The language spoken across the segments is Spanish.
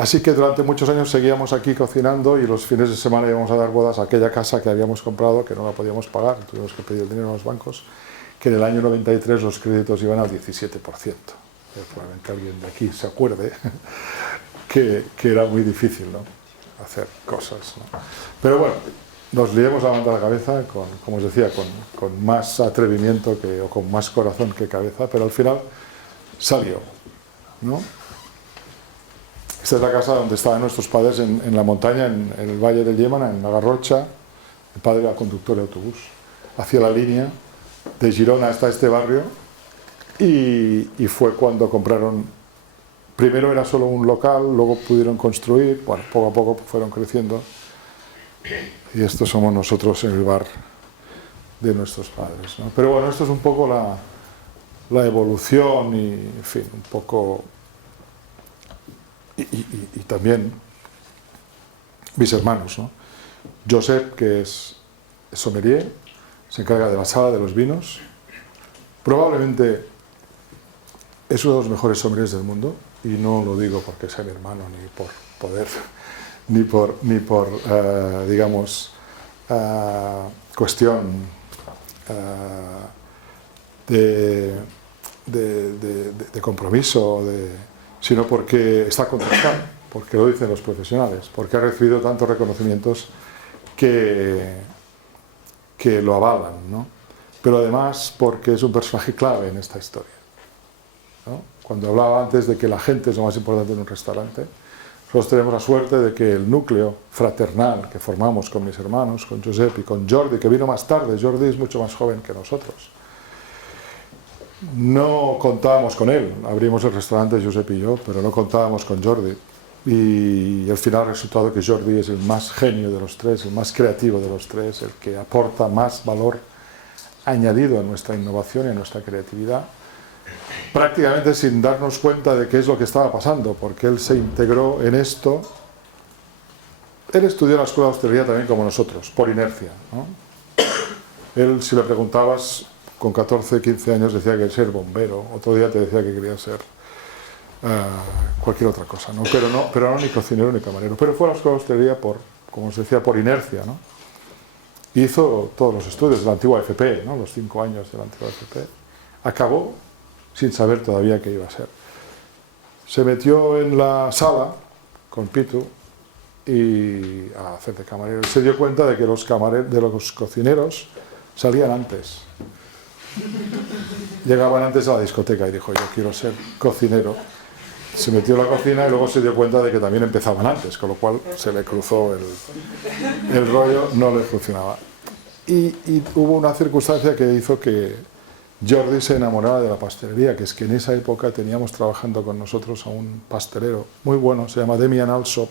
Así que durante muchos años seguíamos aquí cocinando y los fines de semana íbamos a dar bodas a aquella casa que habíamos comprado, que no la podíamos pagar, tuvimos que pedir el dinero a los bancos, que en el año 93 los créditos iban al 17%. Probablemente alguien de aquí se acuerde que era muy difícil, ¿no?, hacer cosas, ¿no? Pero bueno, nos liemos la manta a la cabeza, como os decía, con más atrevimiento o con más corazón que cabeza, pero al final salió, ¿no? Esta es la casa donde estaban nuestros padres en la montaña, en el Valle del Llémena, en la Garrocha. El padre era conductor de autobús. Hacía la línea de Girona hasta este barrio y fue cuando compraron. Primero era solo un local, luego pudieron construir, bueno, poco a poco fueron creciendo. Y estos somos nosotros en el bar de nuestros padres, ¿no? Pero bueno, esto es un poco la evolución y, en fin, un poco... Y también mis hermanos, ¿no? Josep, que es sommelier, se encarga de la sala de los vinos. Probablemente es uno de los mejores sommeliers del mundo, y no lo digo porque sea mi hermano, ni por poder, ni por digamos, cuestión de compromiso, sino porque está contrastado, porque lo dicen los profesionales, porque ha recibido tantos reconocimientos que lo avalan, ¿no? Pero además porque es un personaje clave en esta historia, ¿no? Cuando hablaba antes de que la gente es lo más importante en un restaurante, nosotros tenemos la suerte de que el núcleo fraternal que formamos con mis hermanos, con Josep y con Jordi, que vino más tarde, Jordi es mucho más joven que nosotros, no contábamos con él. Abrimos el restaurante Josep y yo, pero no contábamos con Jordi. Y al final ha resultado que Jordi es el más genio de los tres, el más creativo de los tres, el que aporta más valor añadido a nuestra innovación y a nuestra creatividad, prácticamente sin darnos cuenta de qué es lo que estaba pasando, porque él se integró en esto. Él estudió en la escuela de hostelería también como nosotros, por inercia, ¿no? Él, si le preguntabas, con 14, 15 años decía que quería ser bombero, otro día te decía que quería ser cualquier otra cosa, ¿no? Pero no ni cocinero ni camarero. Pero fue a la escuela de hostelería, como os decía, por inercia, ¿no? Hizo todos los estudios de la antigua FP, ¿no? Los 5 años de la antigua FP. Acabó sin saber todavía qué iba a ser. Se metió en la sala con Pitu y a hacer de camarero. Se dio cuenta de que los cocineros salían antes. Llegaban antes a la discoteca y dijo: yo quiero ser cocinero. Se metió en la cocina y luego se dio cuenta de que también empezaban antes, con lo cual se le cruzó el rollo, no le funcionaba. Y hubo una circunstancia que hizo que Jordi se enamorara de la pastelería, que es que en esa época teníamos trabajando con nosotros a un pastelero muy bueno, se llama Demian Alsop,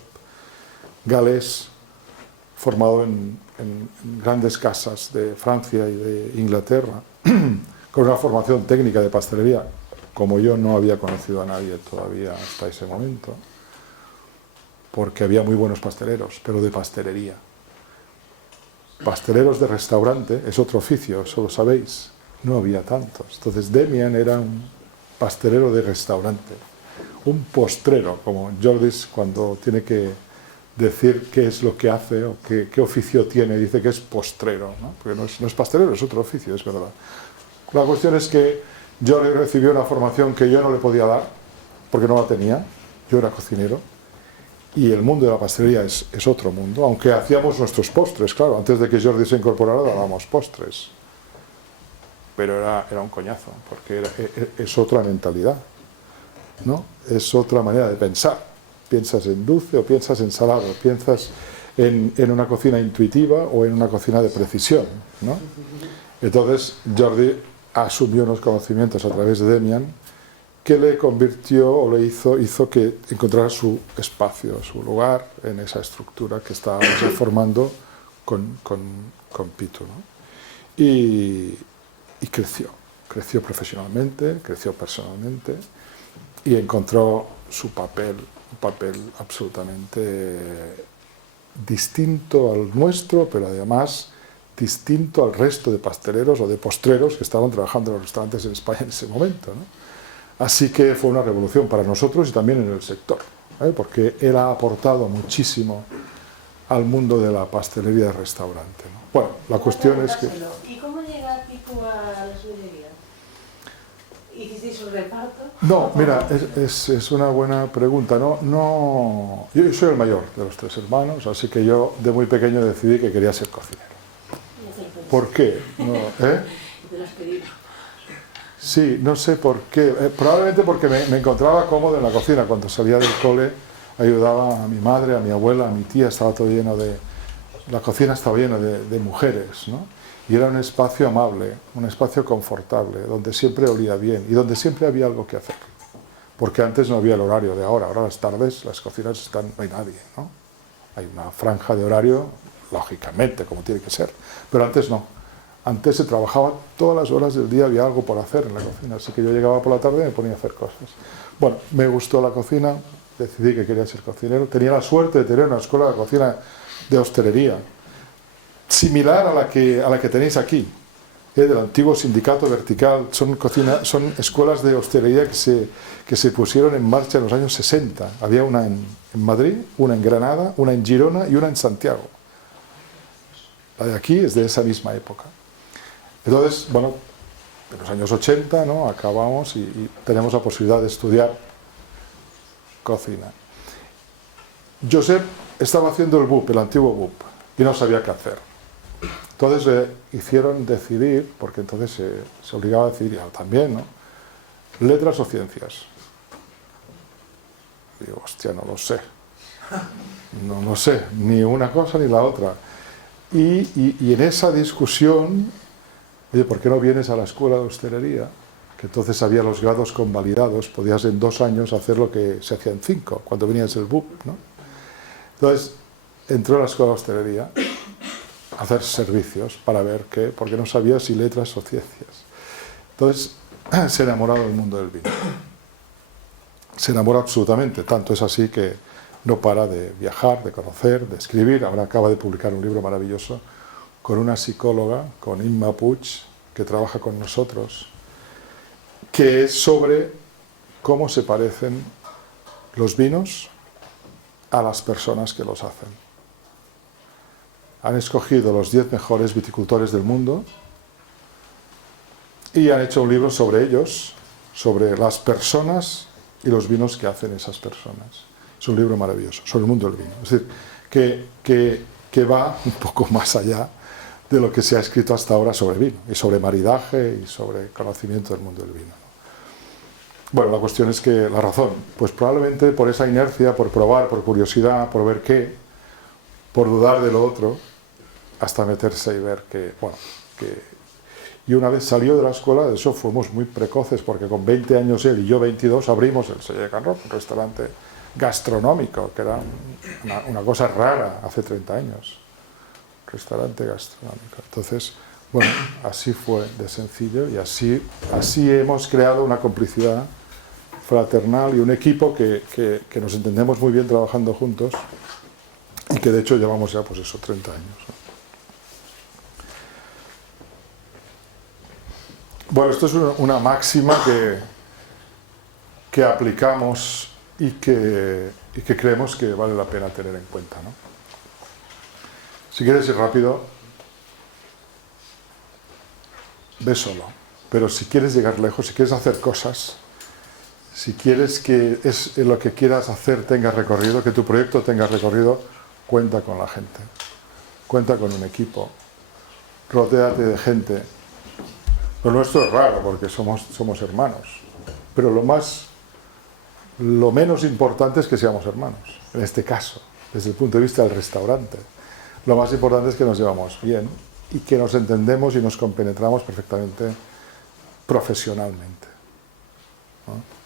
galés, formado en grandes casas de Francia y de Inglaterra, con una formación técnica de pastelería, como yo no había conocido a nadie todavía hasta ese momento, porque había muy buenos pasteleros, pero de pastelería. Pasteleros de restaurante es otro oficio, eso lo sabéis, no había tantos. Entonces Demian era un pastelero de restaurante, un postrero, como Jordi cuando tiene que decir qué es lo que hace o qué oficio tiene, dice que es postrero, ¿no? Porque no es pastelero, es otro oficio, es verdad. La cuestión es que Jordi recibió una formación que yo no le podía dar, porque no la tenía, yo era cocinero, y el mundo de la pastelería es otro mundo, aunque hacíamos nuestros postres, claro, antes de que Jordi se incorporara dábamos postres, pero era un coñazo, porque es otra mentalidad, ¿no? Es otra manera de pensar. Piensas en dulce o piensas en salado, piensas en una cocina intuitiva o en una cocina de precisión, ¿no? Entonces Jordi asumió unos conocimientos a través de Demian que le convirtió o le hizo que encontrara su espacio, su lugar en esa estructura que estábamos formando con Pitu, ¿no? Y creció profesionalmente, creció personalmente y encontró su papel, un papel absolutamente distinto al nuestro, pero además distinto al resto de pasteleros o de postreros que estaban trabajando en los restaurantes en España en ese momento, ¿no? Así que fue una revolución para nosotros y también en el sector, porque él ha aportado muchísimo al mundo de la pastelería de restaurante, ¿no? Bueno, la cuestión es que... ¿Y cómo llega Pico a la sudería? ¿Hicisteis un reparto? No, mira, es una buena pregunta. Yo soy el mayor de los 3 hermanos, así que yo de muy pequeño decidí que quería ser cocinero. ¿Por qué? No, ¿eh? ¿Te lo has pedido? Sí, no sé por qué. Probablemente porque me encontraba cómodo en la cocina. Cuando salía del cole ayudaba a mi madre, a mi abuela, a mi tía. Estaba todo lleno de... La cocina estaba llena de mujeres, ¿no? Y era un espacio amable, un espacio confortable, donde siempre olía bien y donde siempre había algo que hacer. Porque antes no había el horario de ahora. Ahora las tardes las cocinas están, no hay nadie, ¿no? Hay una franja de horario, lógicamente, como tiene que ser. Pero antes no. Antes se trabajaba todas las horas del día, había algo por hacer en la cocina. Así que yo llegaba por la tarde y me ponía a hacer cosas. Bueno, me gustó la cocina, decidí que quería ser cocinero. Tenía la suerte de tener una escuela de cocina de hostelería, similar a la que tenéis aquí, del antiguo sindicato vertical. Son escuelas de hostelería que se pusieron en marcha en los años 60. Había una en Madrid, una en Granada, una en Girona y una en Santiago. La de aquí es de esa misma época. Entonces, bueno, en los años 80, ¿no?, acabamos y tenemos la posibilidad de estudiar cocina. Josep estaba haciendo el BUP, el antiguo BUP, y no sabía qué hacer. Entonces le hicieron decidir, porque entonces se obligaba a decidir también, ¿no?, letras o ciencias. Y digo, hostia, no lo sé. No lo sé, ni una cosa ni la otra. Y en esa discusión, oye, ¿por qué no vienes a la escuela de hostelería? Que entonces había los grados convalidados, podías en 2 años hacer lo que se hacía en 5, cuando venías del BUP, ¿no? Entonces, entró a la escuela de hostelería a hacer servicios para ver qué, porque no sabía si letras o ciencias. Entonces, se enamoró del mundo del vino. Se enamoró absolutamente, tanto es así que no para de viajar, de conocer, de escribir. Ahora acaba de publicar un libro maravilloso con una psicóloga, con Imma Puig, que trabaja con nosotros, que es sobre cómo se parecen los vinos a las personas que los hacen. Han escogido los 10 mejores viticultores del mundo y han hecho un libro sobre ellos, sobre las personas y los vinos que hacen esas personas. Es un libro maravilloso sobre el mundo del vino. Es decir, que va un poco más allá de lo que se ha escrito hasta ahora sobre vino, y sobre maridaje, y sobre conocimiento del mundo del vino. Bueno, la cuestión es que la razón, pues probablemente por esa inercia, por probar, por curiosidad, por ver qué, por dudar de lo otro, hasta meterse y ver que, bueno, y una vez salió de la escuela, de eso fuimos muy precoces, porque con 20 años él y yo 22 abrimos el Selle de Can Roc, un restaurante gastronómico, que era una cosa rara hace 30 años, restaurante gastronómico. Entonces, bueno, así fue de sencillo, y así hemos creado una complicidad fraternal y un equipo que nos entendemos muy bien trabajando juntos, y que de hecho llevamos ya, pues eso, 30 años, ¿no? Bueno, esto es una máxima que aplicamos y que creemos que vale la pena tener en cuenta, ¿no? Si quieres ir rápido, ve solo. Pero si quieres llegar lejos, si quieres hacer cosas, si quieres que lo que quieras hacer tenga recorrido, que tu proyecto tenga recorrido, cuenta con la gente. Cuenta con un equipo. Rodéate de gente. Lo nuestro es raro porque somos hermanos. Pero lo menos importante es que seamos hermanos, en este caso, desde el punto de vista del restaurante. Lo más importante es que nos llevamos bien y que nos entendemos y nos compenetramos perfectamente profesionalmente, ¿no?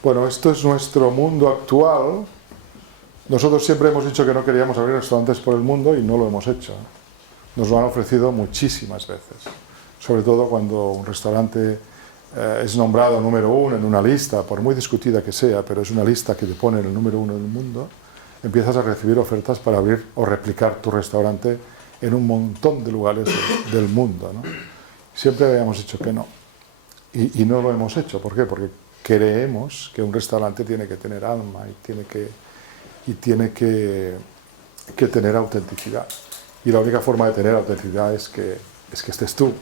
Bueno, esto es nuestro mundo actual. Nosotros siempre hemos dicho que no queríamos abrir restaurantes por el mundo y no lo hemos hecho. Nos lo han ofrecido muchísimas veces, sobre todo cuando un restaurante es nombrado número 1 en una lista, por muy discutida que sea, pero es una lista que te pone en el número 1 del mundo. Empiezas a recibir ofertas para abrir o replicar tu restaurante en un montón de lugares del mundo, ¿no? Siempre habíamos dicho que no, y no lo hemos hecho. ¿Por qué? Porque creemos que un restaurante tiene que tener alma y tiene que tener autenticidad. Y la única forma de tener autenticidad es que estés tú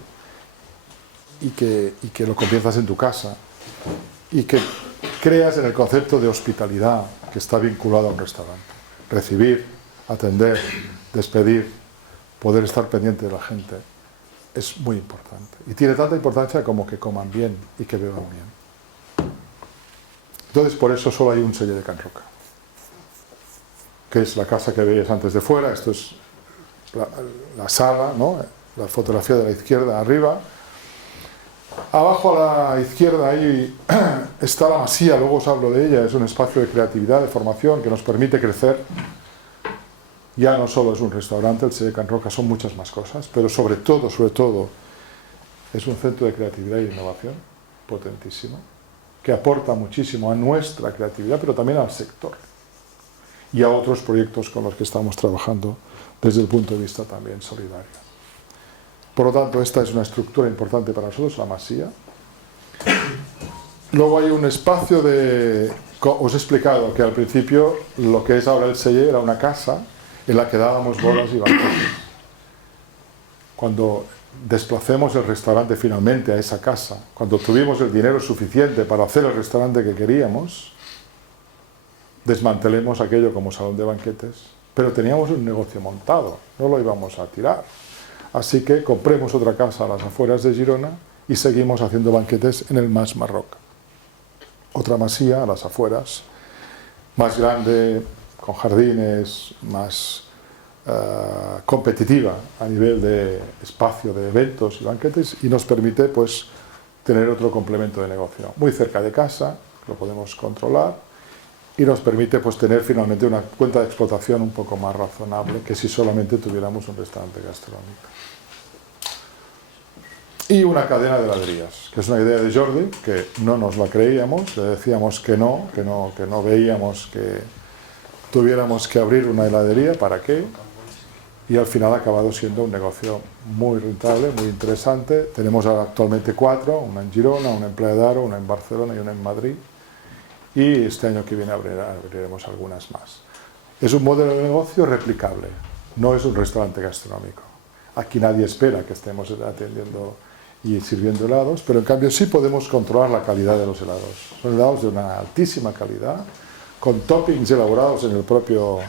y que lo conviertas en tu casa y que creas en el concepto de hospitalidad que está vinculado a un restaurante. Recibir, atender, despedir, poder estar pendiente de la gente es muy importante. Y tiene tanta importancia como que coman bien y que beban bien. Entonces, por eso solo hay un Celler de Can Roca, que es la casa que veías antes de fuera. Esto es la sala, ¿no? La fotografía de la izquierda arriba. Abajo a la izquierda ahí está la masía, luego os hablo de ella. Es un espacio de creatividad, de formación, que nos permite crecer. Ya no solo es un restaurante, el Celler de Can Roca, son muchas más cosas, pero sobre todo, es un centro de creatividad e innovación potentísimo, que aporta muchísimo a nuestra creatividad, pero también al sector y a otros proyectos con los que estamos trabajando desde el punto de vista también solidario. Por lo tanto, esta es una estructura importante para nosotros, la masía. Luego hay un espacio de... Os he explicado que al principio lo que es ahora el Celler era una casa en la que dábamos bodas y banquetes. Cuando desplacemos el restaurante finalmente a esa casa, cuando tuvimos el dinero suficiente para hacer el restaurante que queríamos, desmantelemos aquello como salón de banquetes, pero teníamos un negocio montado, no lo íbamos a tirar. Así que compremos otra casa a las afueras de Girona y seguimos haciendo banquetes en el Mas Marroc. Otra masía a las afueras, más grande, con jardines, más competitiva a nivel de espacio de eventos y banquetes, y nos permite pues tener otro complemento de negocio muy cerca de casa, lo podemos controlar, y nos permite pues tener finalmente una cuenta de explotación un poco más razonable que si solamente tuviéramos un restaurante gastronómico. Y una cadena de heladerías, que es una idea de Jordi, que no nos la creíamos, le decíamos que no veíamos que tuviéramos que abrir una heladería, ¿para qué? Y al final ha acabado siendo un negocio muy rentable, muy interesante. Tenemos actualmente 4, una en Girona, una en Playa de Aro, una en Barcelona y una en Madrid. Y este año que viene abriremos algunas más. Es un modelo de negocio replicable, no es un restaurante gastronómico. Aquí nadie espera que estemos atendiendo y sirviendo helados, pero en cambio sí podemos controlar la calidad de los helados. Son helados de una altísima calidad, con toppings elaborados en el propio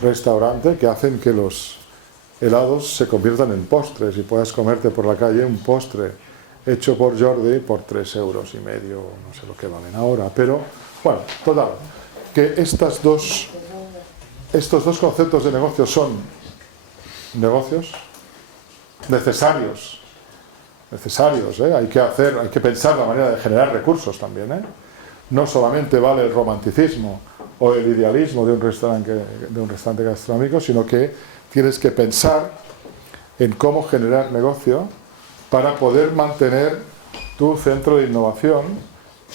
restaurante que hacen que los helados se conviertan en postres y puedas comerte por la calle un postre hecho por Jordi por 3,5 euros, no sé lo que valen ahora, pero bueno, total, que estos dos conceptos de negocio son negocios necesarios, hay que pensar la manera de generar recursos también, No solamente vale el romanticismo o el idealismo de un restaurante gastronómico, sino que tienes que pensar en cómo generar negocio para poder mantener tu centro de innovación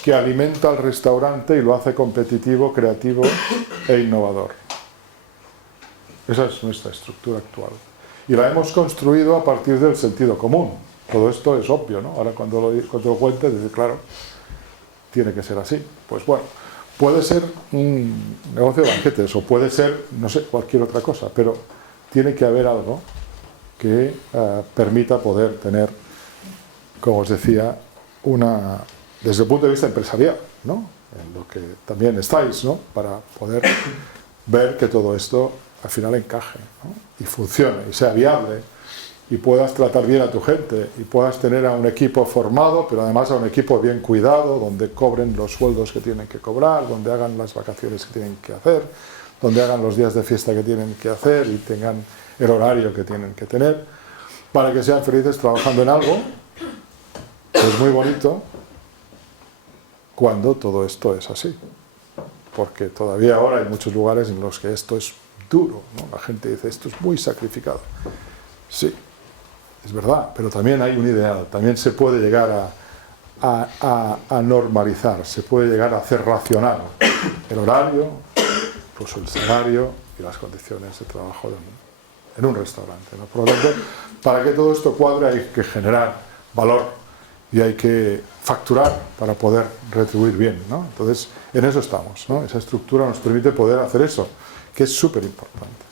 que alimenta al restaurante y lo hace competitivo, creativo e innovador. Esa es nuestra estructura actual. Y la hemos construido a partir del sentido común. Todo esto es obvio, ¿no? Ahora cuando lo cuentes, dices, claro, tiene que ser así. Pues bueno, puede ser un negocio de banquetes o puede ser, no sé, cualquier otra cosa, pero tiene que haber algo que permita poder tener, como os decía, desde el punto de vista empresarial, ¿no? En lo que también estáis, ¿no? Para poder ver que todo esto al final encaje, ¿no? Y funcione y sea viable y puedas tratar bien a tu gente y puedas tener a un equipo formado, pero además a un equipo bien cuidado, donde cobren los sueldos que tienen que cobrar, donde hagan las vacaciones que tienen que hacer, donde hagan los días de fiesta que tienen que hacer y tengan el horario que tienen que tener, para que sean felices trabajando en algo que es muy bonito cuando todo esto es así. Porque todavía ahora hay muchos lugares en los que esto es duro, ¿no? La gente dice, esto es muy sacrificado. Sí, es verdad, pero también hay un ideal, también se puede llegar a normalizar, se puede llegar a hacer racional el horario, incluso el salario y las condiciones de trabajo en un restaurante, ¿no? Por lo tanto, para que todo esto cuadre hay que generar valor y hay que facturar para poder retribuir bien, ¿no? Entonces, en eso estamos, ¿no? Esa estructura nos permite poder hacer eso, que es súper importante.